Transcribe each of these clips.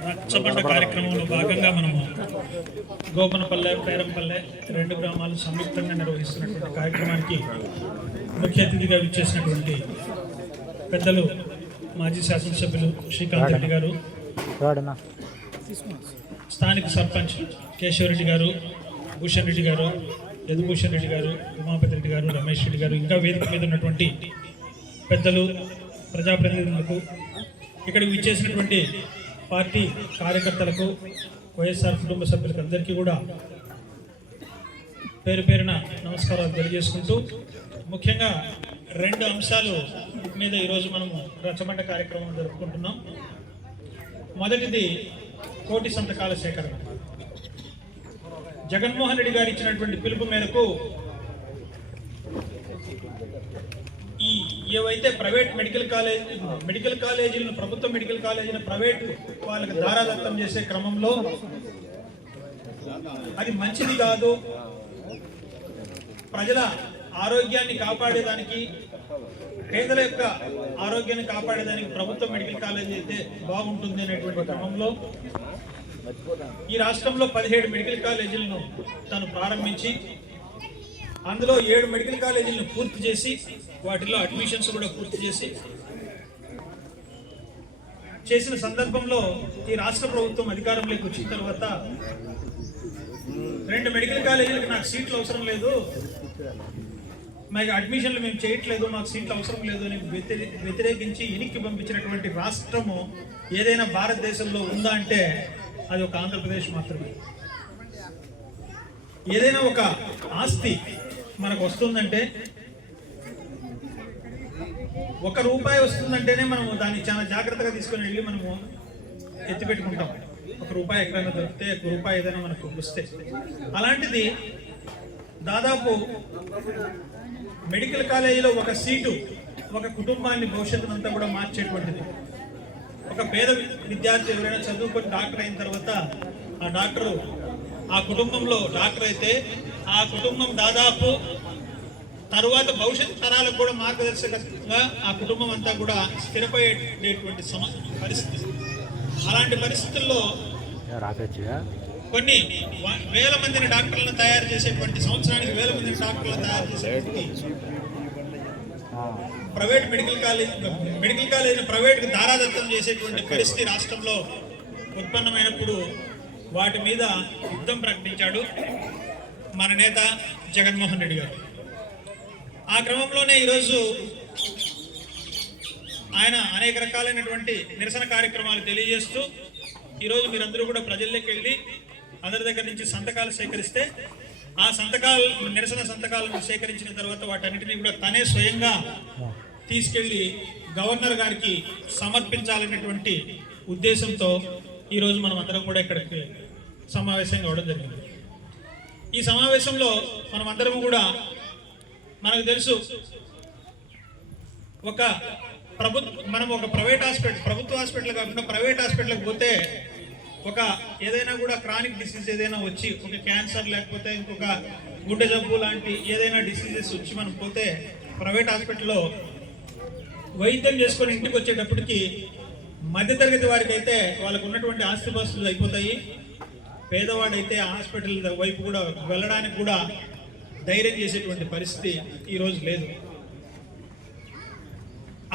రచ్చబండ కార్యక్రమంలో భాగంగా మనము గోపనపల్లె పేరంపల్లె రెండు గ్రామాలు సంయుక్తంగా నిర్వహిస్తున్నటువంటి కార్యక్రమానికి ముఖ్య అతిథిగా విచ్చేసినటువంటి పెద్దలు మాజీ శాసనసభ్యులు శ్రీకాంత్ రెడ్డి గారు స్థానిక సర్పంచ్ కేశవరెడ్డి గారు భూషణ్ రెడ్డి గారు యదుభూషణ్ రెడ్డి గారు ఉమాపతి రెడ్డి గారు రమేష్ రెడ్డి గారు ఇంకా వేదిక మీద ఉన్నటువంటి పెద్దలు ప్రజాప్రతినిధులకు ఇక్కడికి విచ్చేసినటువంటి పార్టీ కార్యకర్తలకు వైఎస్ఆర్ కుటుంబ సభ్యులకు అందరికీ కూడా పేరు పేరున నమస్కారాలు తెలియజేసుకుంటూ ముఖ్యంగా రెండు అంశాలు మీద ఈరోజు మనము రచ్చబండ కార్యక్రమం జరుపుకుంటున్నాం. మొదటిది కోటి సంతకాల సేకరణ. జగన్మోహన్ రెడ్డి గారు ఇచ్చినటువంటి పిలుపు మేరకు ఈ ఏవైతే ప్రైవేట్ మెడికల్ కాలేజ్ మెడికల్ కాలేజీలను ప్రభుత్వ మెడికల్ కాలేజీలను ప్రైవేట్ వాళ్ళకి దారాదత్తం చేసే క్రమంలో అది మంచిది కాదు. ప్రజల ఆరోగ్యాన్ని కాపాడేదానికి పేదల యొక్క ఆరోగ్యాన్ని కాపాడేదానికి ప్రభుత్వ మెడికల్ కాలేజీ అయితే బాగుంటుంది అనేటువంటి క్రమంలో ఈ రాష్ట్రంలో పదిహేడు మెడికల్ కాలేజీలను తను ప్రారంభించి అందులో ఏడు మెడికల్ కాలేజీలను పూర్తి చేసి వాటిలో అడ్మిషన్స్ కూడా పూర్తి చేసి చేసిన సందర్భంలో ఈ రాష్ట్ర ప్రభుత్వం అధికారంలోకి వచ్చిన తర్వాత రెండు మెడికల్ కాలేజీలకు నాకు సీట్లు అవసరం లేదు. మాకు అడ్మిషన్లు మేము చేయట్లేదు మాకు సీట్లు అవసరం లేదు అని వ్యతిరే- వ్యతిరేకించి ఇనికి పంపించినటువంటి రాష్ట్రము ఏదైనా భారతదేశంలో ఉందా అంటే అది ఒక ఆంధ్రప్రదేశ్ మాత్రమే. ఏదైనా ఒక ఆస్తి మనకు వస్తుందంటే ఒక రూపాయి వస్తుందంటేనే మనము దాన్ని చాలా జాగ్రత్తగా తీసుకొని వెళ్ళి మనము ఎత్తిపెట్టుకుంటాం ఒక రూపాయి ఎక్కడైనా దొరికితే ఒక రూపాయి ఏదైనా మనకు వస్తే. అలాంటిది దాదాపు మెడికల్ కాలేజీలో ఒక సీటు ఒక కుటుంబాన్ని భవిష్యత్తునంతా కూడా మార్చేటువంటిది. ఒక పేద విద్యార్థి ఎవరైనా చదువుకొని డాక్టర్ అయిన తర్వాత ఆ డాక్టరు ఆ కుటుంబంలో డాక్టర్ అయితే ఆ కుటుంబం దాదాపు తరువాత భవిష్యత్ తరాలకు కూడా మార్గదర్శకంగా ఆ కుటుంబం అంతా కూడా స్థిరపడేటువంటి పరిస్థితి. అలాంటి పరిస్థితుల్లో కొన్ని వేల మందిని డాక్టర్లను తయారు చేసేటువంటి సంవత్సరానికి వేల మందిని డాక్టర్లను తయారు చేసేటువంటి private medical college medical college private దారాదత్తం చేసేటువంటి పరిస్థితి రాష్ట్రంలో ఉత్పన్నమైనప్పుడు వాటి మీద యుద్ధం ప్రకటించాడు. మన నేత జగన్మోహన్ రెడ్డి గారు. ఆ క్రమంలోనే ఈరోజు ఆయన అనేక రకాలైనటువంటి నిరసన కార్యక్రమాలు తెలియజేస్తూ ఈరోజు మీరందరూ కూడా ప్రజల్లోకి వెళ్ళి అందరి దగ్గర నుంచి సంతకాలు సేకరిస్తే ఆ సంతకాలు నిరసన సంతకాలను సేకరించిన తర్వాత వాటన్నిటిని కూడా తనే స్వయంగా తీసుకెళ్ళి గవర్నర్ గారికి సమర్పించాలనేటువంటి ఉద్దేశంతో ఈరోజు మనం అందరం కూడా ఇక్కడికి సమావేశం కావడం జరిగింది. ఈ సమావేశంలో మనం అందరం కూడా మనకు తెలుసు ఒక ప్రభుత్వ మనం ఒక ప్రైవేట్ హాస్పిటల్ ప్రభుత్వ హాస్పిటల్ కాకుండా ప్రైవేట్ హాస్పిటల్కి పోతే ఒక ఏదైనా కూడా క్రానిక్ డిసీజ్ ఏదైనా వచ్చి ఒక క్యాన్సర్ లేకపోతే ఇంకొక గుండె జబ్బు లాంటి ఏదైనా డిసీజెస్ వచ్చి మనం పోతే ప్రైవేట్ హాస్పిటల్లో వైద్యం చేసుకొని ఇంటికి వచ్చేటప్పటికి మధ్యతరగతి వారికి అయితే వాళ్ళకు ఉన్నటువంటి ఆస్తిపాస్తులు అయిపోతాయి. పేదవాడైతే హాస్పిటల్ వైపు కూడా వెళ్ళడానికి కూడా ధైర్యం చేసేటువంటి పరిస్థితి ఈరోజు లేదు.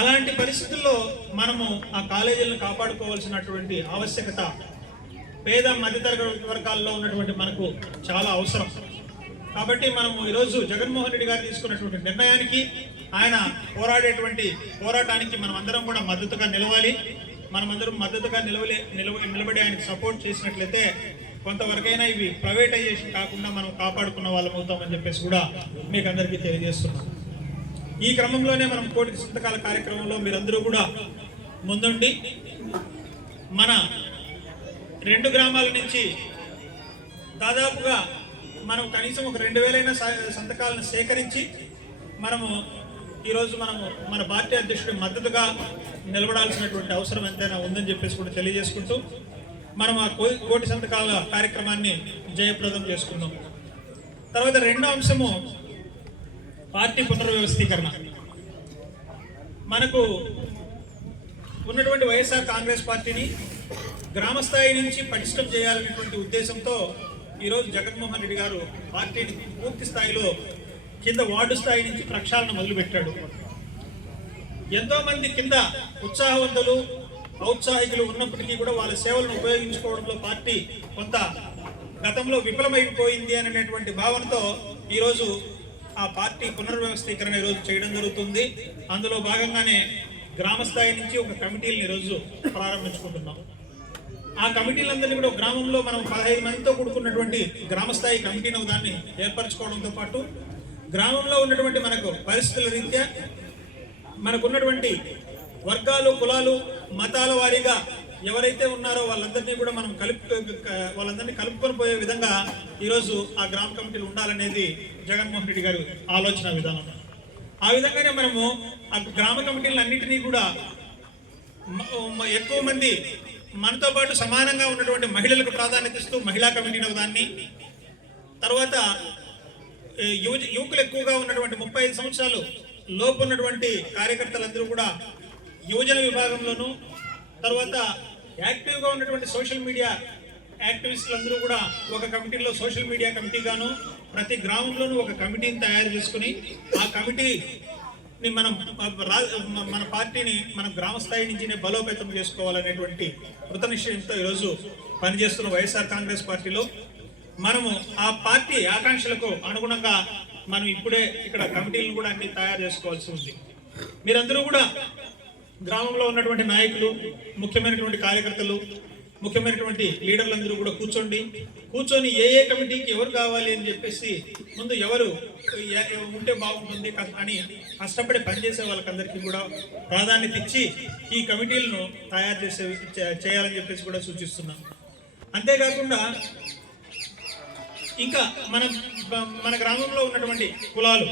అలాంటి పరిస్థితుల్లో మనము ఆ కాలేజీలను కాపాడుకోవాల్సినటువంటి ఆవశ్యకత పేద మధ్యతరగతి వర్గాల్లో ఉన్నటువంటి మనకు చాలా అవసరం. కాబట్టి మనము ఈరోజు జగన్మోహన్ రెడ్డి గారు తీసుకున్నటువంటి నిర్ణయానికి ఆయన పోరాడేటువంటి పోరాటానికి మనం అందరం కూడా మద్దతుగా నిలవాలి. మనమందరం మద్దతుగా నిలవలే నిలబడి ఆయనకు సపోర్ట్ చేసినట్లయితే కొంతవరకైనా ఇవి ప్రైవేటైజేషన్ కాకుండా మనం కాపాడుకున్న వాళ్ళం అవుతామని చెప్పేసి కూడా మీకు అందరికీ తెలియజేస్తున్నాం. ఈ క్రమంలోనే మనం కోటి సంతకాల కార్యక్రమంలో మీరందరూ కూడా ముందుండి మన రెండు గ్రామాల నుంచి దాదాపుగా మనం కనీసం ఒక రెండు వేలైన సంతకాలను సేకరించి మనము ఈరోజు మనము మన పార్టీ అధ్యక్షుడి మద్దతుగా నిలబడాల్సినటువంటి అవసరం ఎంతైనా ఉందని చెప్పేసి కూడా తెలియజేసుకుంటూ మనం ఆ కో- కోటి సంతకాల కార్యక్రమాన్ని జయప్రదం చేసుకున్నాం. తర్వాత రెండో అంశము పార్టీ పునర్వ్యవస్థీకరణ. మనకు ఉన్నటువంటి వైఎస్ఆర్ కాంగ్రెస్ పార్టీని గ్రామ స్థాయి నుంచి పటిష్టం చేయాలనేటువంటి ఉద్దేశంతో ఈరోజు జగన్మోహన్ రెడ్డి గారు పార్టీని పూర్తి స్థాయిలో కింద వార్డు స్థాయి నుంచి ప్రక్షాళన మొదలుపెట్టాడు. ఎంతోమంది కింద ఉత్సాహవంతులు ఔత్సాహికులు ఉన్నప్పటికీ కూడా వాళ్ళ సేవలను ఉపయోగించుకోవడంలో పార్టీ కొంత గతంలో విఫలమైపోయింది అనేటువంటి భావనతో ఈరోజు ఆ పార్టీ పునర్వ్యవస్థీకరణ ఈరోజు చేయడం జరుగుతుంది. అందులో భాగంగానే గ్రామ స్థాయి నుంచి ఒక కమిటీలను ఈరోజు ప్రారంభించుకుంటున్నాం. ఆ కమిటీలందరినీ కూడా గ్రామంలో మనం పదహైదు మందితో కూడుకున్నటువంటి గ్రామస్థాయి కమిటీని దాన్ని ఏర్పరచుకోవడంతో పాటు గ్రామంలో ఉన్నటువంటి మనకు పరిస్థితుల రీత్యా మనకున్నటువంటి వర్గాలు కులాలు మతాల వారీగా ఎవరైతే ఉన్నారో వాళ్ళందరినీ కూడా మనం కలుపు వాళ్ళందరినీ కలుపుకొని పోయే విధంగా ఈరోజు ఆ గ్రామ కమిటీలు ఉండాలనేది జగన్మోహన్ రెడ్డి గారు ఆలోచన విధానం. ఆ విధంగానే మనము ఆ గ్రామ కమిటీలను అన్నింటినీ కూడా ఎక్కువ మంది మనతో పాటు సమానంగా ఉన్నటువంటి మహిళలకు ప్రాధాన్యత ఇస్తూ మహిళా కమిటీని దాన్ని తర్వాత యువ యువకులు ఎక్కువగా ఉన్నటువంటి ముప్పై ఐదు సంవత్సరాలు లోపు ఉన్నటువంటి కార్యకర్తలందరూ కూడా యువజన విభాగంలోనూ తర్వాత యాక్టివ్గా ఉన్నటువంటి సోషల్ మీడియా యాక్టివిస్టులందరూ కూడా ఒక కమిటీలో సోషల్ మీడియా కమిటీగాను ప్రతి గ్రామంలోనూ ఒక కమిటీని తయారు చేసుకుని ఆ కమిటీని మనం రా- మన పార్టీని మనం గ్రామ స్థాయి నుంచినే బలోపేతం చేసుకోవాలనేటువంటి కృత నిశ్చయంతో ఈరోజు పనిచేస్తున్న వైఎస్ఆర్ కాంగ్రెస్ పార్టీలో మనము ఆ పార్టీ ఆకాంక్షలకు అనుగుణంగా మనం ఇప్పుడే ఇక్కడ కమిటీలను కూడా అన్ని తయారు చేసుకోవాల్సి ఉంది. మీరందరూ కూడా గ్రామంలో ఉన్నటువంటి నాయకులు ముఖ్యమైనటువంటి కార్యకర్తలు ముఖ్యమైనటువంటి లీడర్లందరూ కూడా కూర్చోండి. కూర్చొని ఏ ఏ కమిటీకి ఎవరు కావాలి అని చెప్పేసి ముందు ఎవరు ఉంటే బాగుంటుంది అని కష్టపడి పనిచేసే వాళ్ళకందరికీ కూడా ప్రాధాన్యత ఇచ్చి ఈ కమిటీలను తయారు చేసే చేయాలని చెప్పేసి కూడా సూచిస్తున్నాం. అంతేకాకుండా ఇంకా మన మన గ్రామంలో ఉన్నటువంటి కులాలు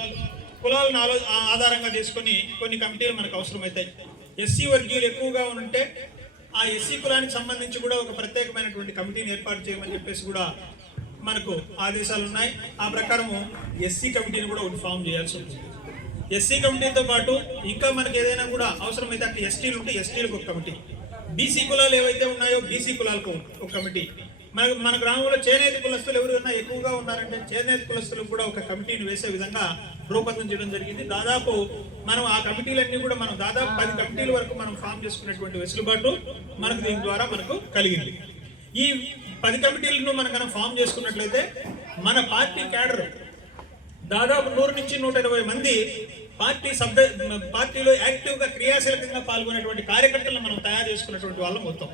కులాలను ఆలో ఆ- ఆధారంగా చేసుకొని కొన్ని కమిటీలు మనకు అవసరమవుతాయి ఎస్సీ వర్గీయులు ఎక్కువగా ఉంటే ఆ ఎస్సీ కులానికి సంబంధించి కూడా ఒక ప్రత్యేకమైనటువంటి కమిటీని ఏర్పాటు చేయమని చెప్పేసి కూడా మనకు ఆదేశాలు ఉన్నాయి. ఆ ప్రకారము ఎస్సీ కమిటీని కూడా ఒకటి ఫామ్ చేయాల్సి ఉంటుంది. ఎస్సీ కమిటీతో పాటు ఇంకా మనకి ఏదైనా కూడా అవసరమైతే అక్కడ ఎస్టీలు ఉంటే ఎస్టీలకు ఒక కమిటీ. బీసీ కులాలు ఏవైతే ఉన్నాయో బీసీ కులాలకు ఒక కమిటీ. మన మన గ్రామంలో చేనేత కులస్తులు ఎవరైనా ఎక్కువగా ఉన్నారంటే చేనేత కులస్తులకు కూడా ఒక కమిటీని వేసే విధంగా రూపొందించడం జరిగింది. దాదాపు మనం ఆ కమిటీలన్నీ కూడా మనం దాదాపు పది కమిటీల వరకు మనం ఫామ్ చేసుకున్నటువంటి వెసులుబాటు మనకు దీని ద్వారా మనకు కలిగింది. ఈ పది కమిటీలను మనం కనుక ఫామ్ చేసుకున్నట్లయితే మన పార్టీ క్యాడర్ దాదాపు నూరు నుంచి నూట ఇరవై మంది పార్టీ సభ్య పార్టీలో యాక్టివ్గా క్రియాశీలకంగా పాల్గొనేటువంటి కార్యకర్తలను మనం తయారు చేసుకున్నటువంటి వాళ్ళం మొత్తం.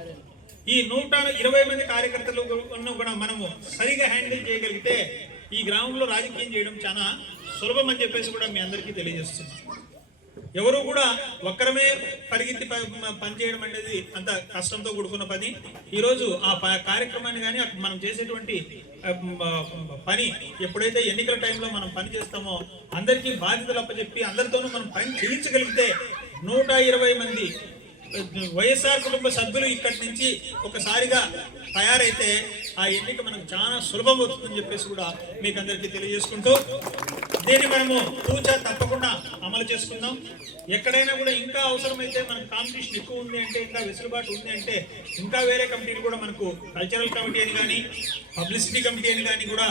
ఈ నూట ఇరవై మంది కార్యకర్తలు కూడా మనము సరిగా హ్యాండిల్ చేయగలిగితే ఈ గ్రామంలో రాజకీయం చేయడం చాలా సులభం అని చెప్పేసి కూడా మీ అందరికీ తెలియజేస్తున్నాం. ఎవరు కూడా ఒక్కరమే పరిగెత్తి పనిచేయడం అనేది అంత కష్టంతో కూడుకున్న పని. ఈరోజు ఆ ప- కార్యక్రమాన్ని కానీ మనం చేసేటువంటి పని ఎప్పుడైతే ఎన్నికల టైంలో మనం పని చేస్తామో అందరికీ బాధ్యతలు అప్పచెప్పి అందరితోనూ మనం పని చేయించగలిగితే నూట ఇరవై మంది వైఎస్ఆర్ కుటుంబ సభ్యులు ఇక్కడి నుంచి ఒకసారిగా తయారైతే ఆ ఎన్నిక మనకు చాలా సులభం అవుతుందని చెప్పేసి కూడా మీకు అందరికీ తెలియజేసుకుంటూ దీన్ని మనము తూచా తప్పకుండా అమలు చేసుకుందాం. ఎక్కడైనా కూడా ఇంకా అవసరమైతే మనకు కాంపిటీషన్ ఎక్కువ ఉంది అంటే ఇంకా వెసులుబాటు ఉంది అంటే ఇంకా వేరే కమిటీలు కూడా మనకు కల్చరల్ కమిటీ అని కానీ పబ్లిసిటీ కమిటీ అని కానీ కూడా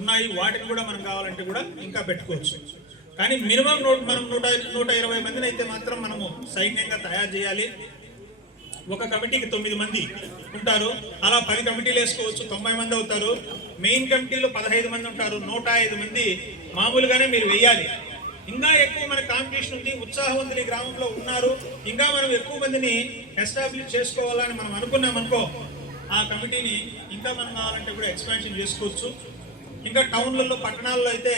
ఉన్నాయి. వాటిని కూడా మనం కావాలంటే కూడా ఇంకా పెట్టుకోవచ్చు. కానీ మినిమం నూట మనం నూట నూట ఇరవై మందిని అయితే మాత్రం మనము సైన్యంగా తయారు చేయాలి. ఒక కమిటీకి తొమ్మిది మంది ఉంటారు. అలా పది కమిటీలు వేసుకోవచ్చు తొంభై మంది అవుతారు. మెయిన్ కమిటీలో పదహైదు మంది ఉంటారు. నూట ఐదు మంది మామూలుగానే మీరు వెయ్యాలి ఇంకా ఎక్కువ మన కాంపిటీషన్ ఉంది ఉత్సాహవంతులు ఈ గ్రామంలో ఉన్నారు. ఇంకా మనం ఎక్కువ మందిని ఎస్టాబ్లిష్ చేసుకోవాలని మనం అనుకున్నాం అనుకో ఆ కమిటీని ఇంకా మనం కావాలంటే కూడా ఎక్స్పాన్షన్ చేసుకోవచ్చు. ఇంకా టౌన్లలో పట్టణాల్లో అయితే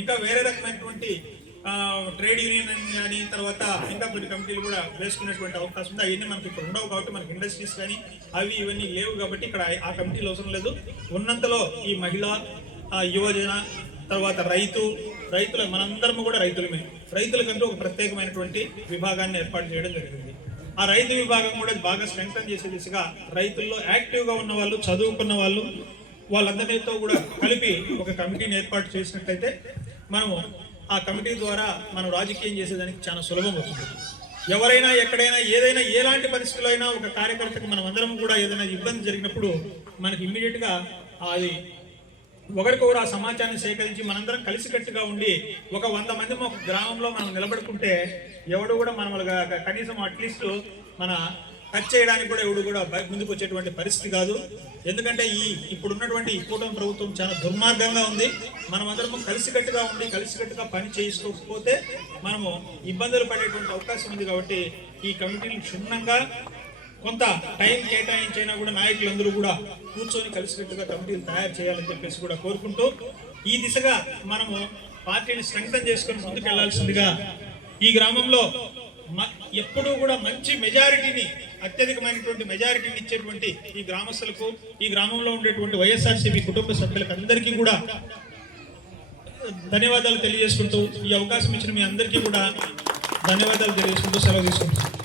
ఇంకా వేరే రకమైనటువంటి ట్రేడ్ యూనియన్ అని కానీ తర్వాత ఇంకా కొన్ని కమిటీలు కూడా వేసుకునేటువంటి అవకాశం ఉంది. అవన్నీ మనకి ఇప్పుడు ఉండవు కాబట్టి మనకి ఇండస్ట్రీస్ కానీ అవి ఇవన్నీ లేవు కాబట్టి ఇక్కడ ఆ కమిటీలు అవసరం లేదు. ఉన్నంతలో ఈ మహిళ యువజన తర్వాత రైతు రైతుల మనందరము కూడా రైతులమే రైతులకంటూ ఒక ప్రత్యేకమైనటువంటి విభాగాన్ని ఏర్పాటు చేయడం జరిగింది. ఆ రైతు విభాగం కూడా బాగా స్ట్రెంగ్తన్ చేసే దిశగా రైతుల్లో యాక్టివ్గా ఉన్న వాళ్ళు చదువుకున్న వాళ్ళు వాళ్ళందరితో కూడా కలిపి ఒక కమిటీని ఏర్పాటు చేసినట్లయితే మనము ఆ కమిటీ ద్వారా మనం రాజకీయం చేసేదానికి చాలా సులభం అవుతుంది. ఎవరైనా ఎక్కడైనా ఏదైనా ఎలాంటి పరిస్థితుల్లో అయినా ఒక కార్యకర్తకు మనం అందరం కూడా ఏదైనా ఇబ్బంది జరిగినప్పుడు మనకి ఇమ్మీడియట్గా అది ఒకరికొకరు ఆ సమాచారాన్ని సేకరించి మనందరం కలిసికట్టుగా ఉండి ఒక వంద మంది ఒక గ్రామంలో మనం నిలబడుకుంటే ఎవడు కూడా మనం కనీసం అట్లీస్ట్ మన కట్ చేయడానికి కూడా ఎవడు కూడా ముందుకు వచ్చేటువంటి పరిస్థితి కాదు. ఎందుకంటే ఈ ఇప్పుడు ఉన్నటువంటి ఈ కూటమి ప్రభుత్వం చాలా దుర్మార్గంగా ఉంది. మనం కలిసికట్టుగా ఉండి కలిసికట్టుగా పని చేసుకోకపోతే మనము ఇబ్బందులు పడేటువంటి అవకాశం ఉంది కాబట్టి ఈ కమిటీని క్షుణ్ణంగా కొంత టైం కేటాయించైనా కూడా నాయకులందరూ కూడా కూర్చొని కలిసికట్టుగా కమిటీలు తయారు చేయాలని చెప్పేసి కూడా కోరుకుంటూ ఈ దిశగా మనము పార్టీని స్ట్రెంగ్తన్ చేసుకుని ముందుకు వెళ్ళాల్సిందిగా ఈ గ్రామంలో మ- ఎప్పుడూ కూడా మంచి మెజారిటీని అత్యధికమైనటువంటి మెజారిటీని ఇచ్చేటువంటి ఈ గ్రామస్తులకు ఈ గ్రామంలో ఉండేటువంటి వైఎస్ఆర్సీపీ కుటుంబ సభ్యులకు అందరికీ కూడా ధన్యవాదాలు తెలియజేసుకుంటూ ఈ అవకాశం ఇచ్చిన మీ అందరికీ కూడా ధన్యవాదాలు తెలియజేసుకుంటూ సెలవు తీసుకుంటున్నాను.